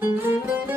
Çekiyor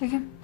Okay.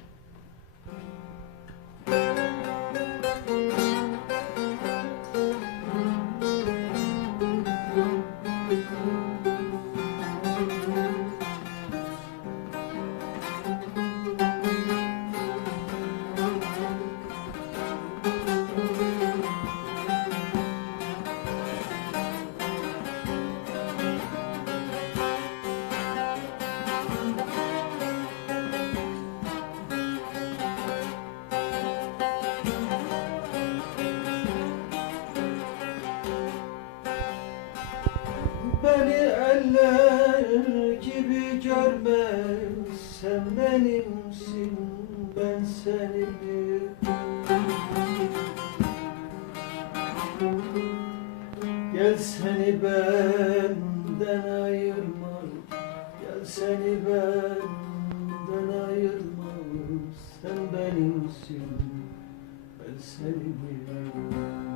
Beni eller gibi görme Sen benimsin ben seninim Gel seni benden ayırma Gel seni benden ayırma. Sen benimsin ben seninim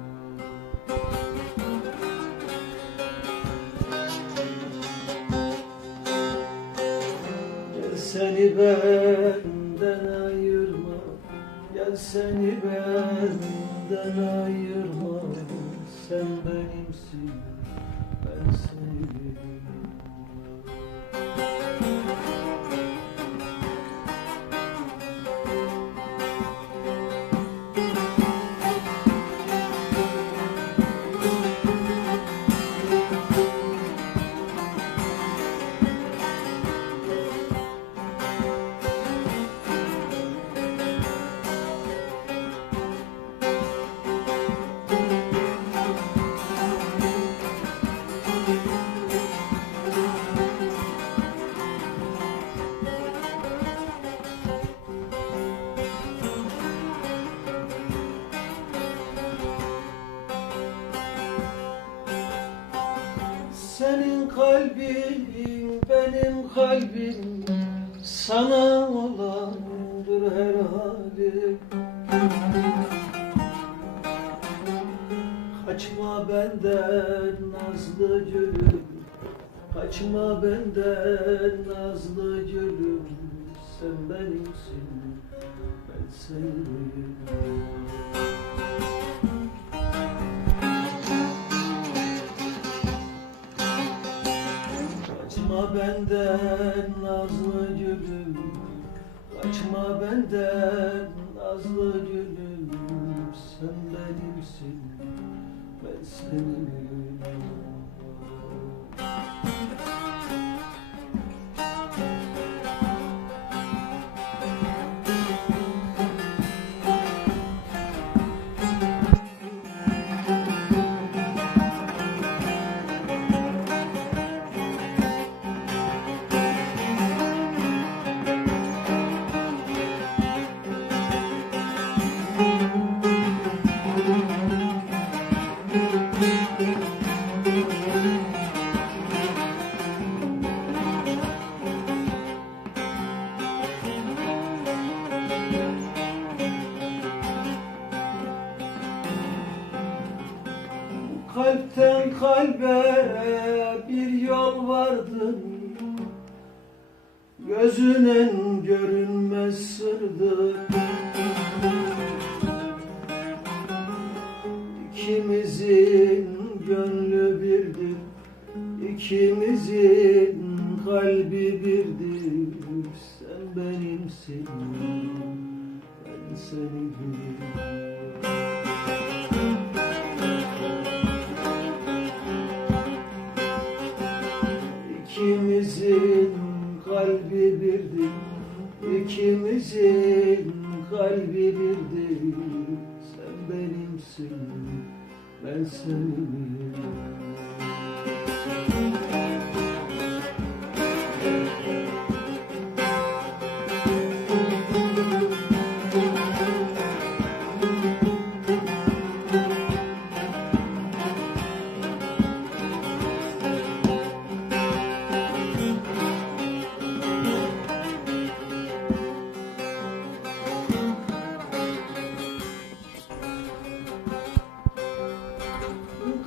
seni benden ayırma. Gel seni benden ayırma. Sen benimsin ben senin Senin kalbin benim kalbim. Sana olandır her halim. Kaçma benden nazlı gülüm. Kaçma benden nazlı gülüm. Sen benimsin ben senin benden nazlı gülüm. Kaçma benden nazlı gülüm. Sen benimsin ben seninim kalbe bir yol vardı. Gözünen görünmez sırdır İkimizin gönlü birdir İkimizin kalbi birdir. Sen benimsin ben seninim İkimizin kalbi birdir Sen benimsin ben seninim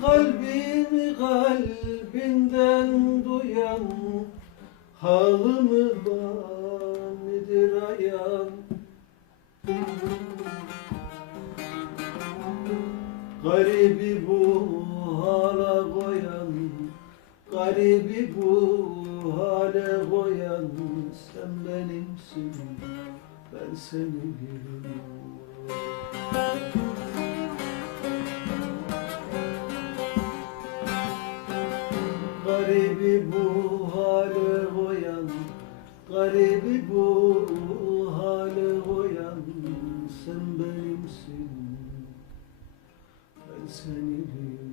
Kalbimi kalbinden duyan Halımı banidir ayan. Garibi bu hala koyan Garibi bu hale koyan Sen benimsin ben seninim Garibi bu hale koyan sen benimsin. Ben seni